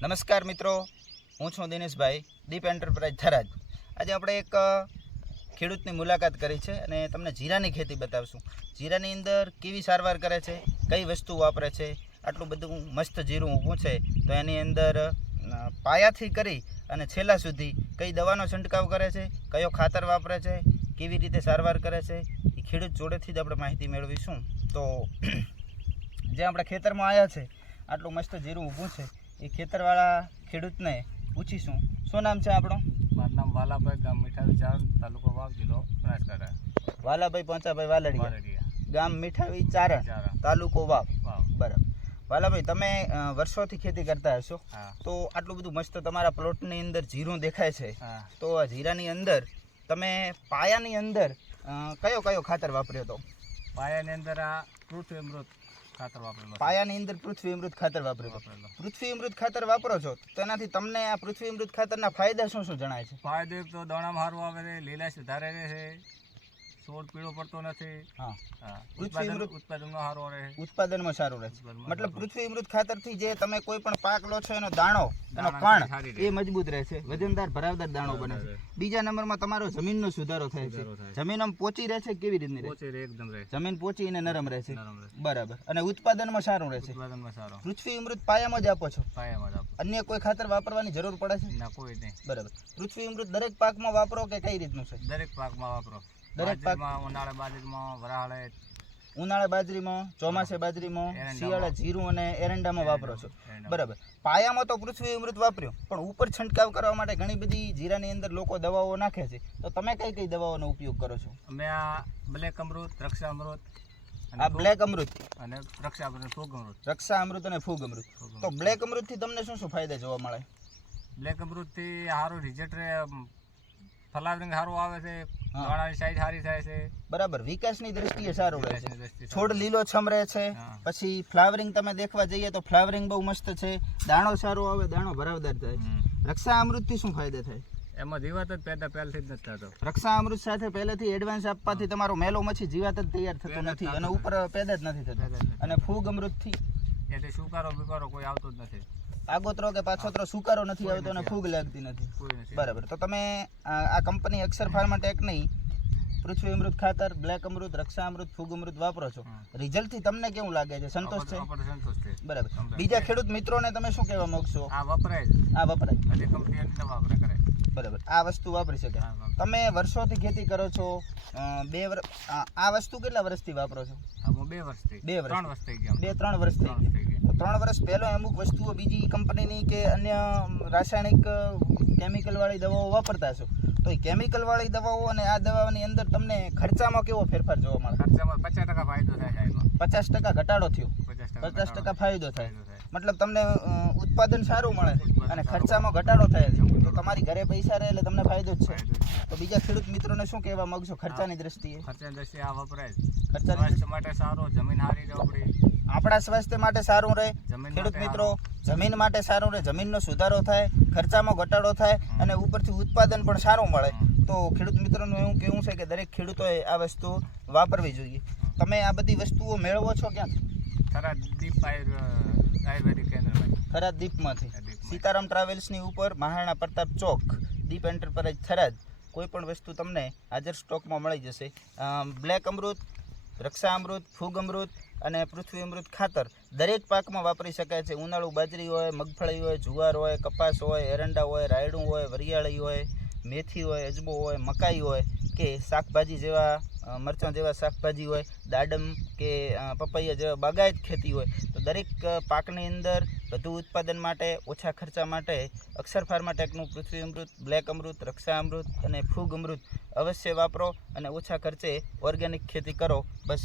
નમસ્કાર મિત્રો, હું છું દિનેશભાઈ દીપ એન્ટરપ્રાઇઝ થરાદ. આજે આપણે એક ખેડૂતની મુલાકાત કરી છે અને તમને જીરાની ખેતી બતાવશું. જીરાની અંદર કેવી સારવાર કરે છે, કઈ વસ્તુ વાપરે છે, આટલું બધું મસ્ત જીરું ઊભું છે, તો એની અંદર પાયાથી કરી અને છેલ્લા સુધી કઈ દવાનો છંટકાવ કરે છે, કયો ખાતર વાપરે છે, કેવી રીતે સારવાર કરે છે, એ ખેડૂત જોડેથી જ આપણે માહિતી મેળવીશું. તો, જે આપણે ખેતરમાં આવ્યા છે, આટલું મસ્ત જીરું ઊભું છે એ ખેતરવાળા ખેડૂતને પૂછીશું. શું નામ છે આપણું? મારું નામ વાલાભાઈ ગામ મીઠાવી ચાર તાલુકો વાવ જિલ્લો બનાસકાંઠા. વાલાભાઈ પંચાભાઈ વાલડિયા. ગામ મીઠાવી ચારણ ચારા તાલુકો વાવ. બરાબર. વાલાભાઈ તમે વર્ષોથી ખેતી કરતા હશો. તો આટલું બધું મસ્ત તમારા પ્લોટની અંદર જીરું દેખાય છે. તો આ જીરાની અંદર તમે પાયાની અંદર કયો કયો ખાતર વાપર્યો હતો? પાયાની અંદર આ પૃથ્વી અમૃત. ખાતર વાપરેલો પાયાની અંદર પૃથ્વી અમૃત ખાતર વાપરેલો. પૃથ્વી અમૃત ખાતર વાપરો છો તેનાથી તમને આ પૃથ્વી અમૃત ખાતરના ફાયદા શું શું જણાય છે? ફાયદો તો દાણામાં સારું આવે છે લીલાશ વધારે રહે છે. છોડ પીળો પડતો નથી. હા. ઉત્પાદન ઉત્પાદનમાં સારું રહે. ઉત્પાદનમાં સારું રહે મતલબ. પૃથ્વી અમૃત ખાતરથી જે તમે કોઈ પણ પાક લો છો એનો દાણો એનો કણ એ મજબૂત રહે છે. વજનદાર ભરાવદાર દાણો બને છે. બીજા નંબરમાં તમારો જમીનનો સુધારો થાય છે. જમીન આમ પોચી રહે છે કેવી રીતની રહે? એકદમ રહે. જમીન પોચી અને નરમ રહે છે. બરાબર. અને ઉત્પાદનમાં સારું રહે છે. ઉત્પાદનમાં સારો. પૃથ્વી અમૃત પાયામાં જ આપો છો. પાયામાં જ આપો. અન્ય કોઈ ખાતર વાપરવાની જરૂર પડે છે? ના કોઈ નહીં. બરાબર. પૃથ્વી અમૃત દરેક પાકમાં વાપરો કે કઈ રીતનું છે? દરેક પાકમાં વાપરો. દરેક પાક- ઉનાળે બાજરીમાં વરાળે. ઉનાળે બાજરીમાં ચોમાસે બાજરીમાં. શિયાળે જીરું અને એરંડામાં વાપરો છો. બરાબર. પાયામાં તો પૃથ્વી અમૃત વાપર્યું પણ ઉપર છંટકાવ કરવા માટે ઘણી બધી જીરાની અંદર લોકો દવાઓ નાખે છે. તો તમે કઈ કઈ દવાઓનો ઉપયોગ કરો છો? અમે આ બ્લેક અમૃત રક્ષા અમૃત આ બ્લેક અમૃત? અને રક્ષા અમૃત ફૂગ અમૃત. રક્ષા અમૃત અને ફૂગ અમૃત. તો તો અમૃત. બ્લેક અમૃતથી તમને શું શું ફાયદા જોવા મળે? બ્લેક અમૃતથી સારું રિઝલ્ટ ફ્લાવરિંગ સારું આવે છે. દાણાની સાઈઝ સારી થાય છે. બરાબર વિકાસની દ્રષ્ટિએ સારું રહે છે. છોડ. લીલો છમ રહે છે. પછી ફ્લાવરિંગ તમે દેખવા જઈએ તો ફ્લાવરિંગ બહુ મસ્ત છે. દાણો સારો આવે દાણો ભરાવદાર થાય. રક્ષા અમૃતથી શું ફાયદો થાય? એમાં જીવાત જ પેદા પહેલથી જ નથી થતો. રક્ષા અમૃત સાથે પહેલેથી એડવાન્સ આપવાથી તમારો મેલો મચ્છી જીવાત જ તૈયાર થતો નથી અને ઉપર પેદા જ નથી થતો. અને ફૂગ અમૃતથી એટલે સુકારો બિકારો કોઈ આવતો જ નથી. આગોતરો કે પાછોતરો સુકારો નથી આવતો અને ફૂગ લાગતી નથી. બરાબર. તો તમે આ કંપની અક્ષર ફાર્માટેકની પૃથ્વી અમૃત ખાતર બ્લેક અમૃત રક્ષા અમૃત ફૂગ અમૃત વાપરો છો. રિઝલ્ટ રિઝલ્ટથી તમને કેવું લાગે છે? સંતોષ છે? બરાબર. બીજા ખેડૂત મિત્રોને તમે શું કહેવા માંગશો? આ વપરાય આ વપરાય. બરાબર. આ વસ્તુ વાપરી શકે. તમે વર્ષોથી ખેતી કરો છો બે વર્ષ આ વસ્તુ કેટલા વર્ષથી વાપરો છો? બે વર્ષથી બે વર્ષ. બે ત્રણ વર્ષ થઈ ત્રણ વર્ષ પહેલાં અમુક વસ્તુઓ બીજી કંપનીની કે અન્ય રાસાયણિક કેમિકલવાળી દવાઓ વાપરતા છો તો એ કેમિકલવાળી દવાઓ અને આ દવાની અંદર તમને ખર્ચામાં કેવો ફેરફાર જોવા મળે? ખર્ચામાં પચાસ ટકા ફાયદો થાય પચાસ ટકા ઘટાડો થયો. પચાસ ટકા ફાયદો થાય. મતલબ તમને ઉત્પાદન સારું મળે અને ખર્ચામાં ઘટાડો થાય. છે તો તમારી ઘરે પૈસા રહે એટલે તમને ફાયદો જ છે. તો બીજા ખેડૂત મિત્રોને શું કહેવા માંગશો? ખર્ચાની દ્રષ્ટિએ. ખર્ચાની દ્રષ્ટિએ આ વપરાય. ખર્ચાની માટે સારો આપણી સ્વાસ્થ્ય માટે સારું રહે ખેડૂત મિત્રો જમીન માટે સારું રહે જમીનનો સુધારો થાય ખર્ચામાં ઘટાડો થાય અને ઉપરથી ઉત્પાદન પણ સારું મળે. તો ખેડૂત મિત્રોનું એવું કહેવું છે કે દરેક ખેડૂતોએ આ વસ્તુ વાપરવી જોઈએ. તમે આ બધી વસ્તુઓ મેળવો છો ક્યાંથી થરાદ દીપ આયુર આયુર્વેદિક કેન્દ્રમાં થરાદ દીપમાંથી. સીતારામ ટ્રાવેલ્સની ઉપર મહારાણા પ્રતાપ ચોક દીપ એન્ટરપ્રાઇઝ થરાદ કોઈ પણ વસ્તુ તમને હાજર સ્ટોકમાં મળી જશે. બ્લેક અમૃત રક્ષા અમૃત ફૂગ અમૃત અને પૃથ્વી અમૃત ખાતર દરેક પાકમાં વાપરી શકાય છે. ઉનાળુ બાજરી હોય, મગફળી હોય, જુવાર હોય, કપાસ હોય, એરંડા હોય, રાયડું હોય, વરિયાળી હોય, મેથી હોય અજમો હોય, મકાઈ હોય કે શાકભાજી જેવા મરચાં જેવા શાકભાજી હોય, દાડમ કે પપૈયા જેવા બાગાયત ખેતી હોય, તો દરેક પાકની અંદર વધુ ઉત્પાદન માટે, ઓછા ખર્ચા માટે અક્ષર ફાર્માટેકનું પૃથ્વી અમૃત, બ્લેક અમૃત, રક્ષા અમૃત અને ફૂગ અમૃત અવશ્ય વાપરો અને ઓછા ખર્ચે ઓર્ગેનિક ખેતી કરો. બસ.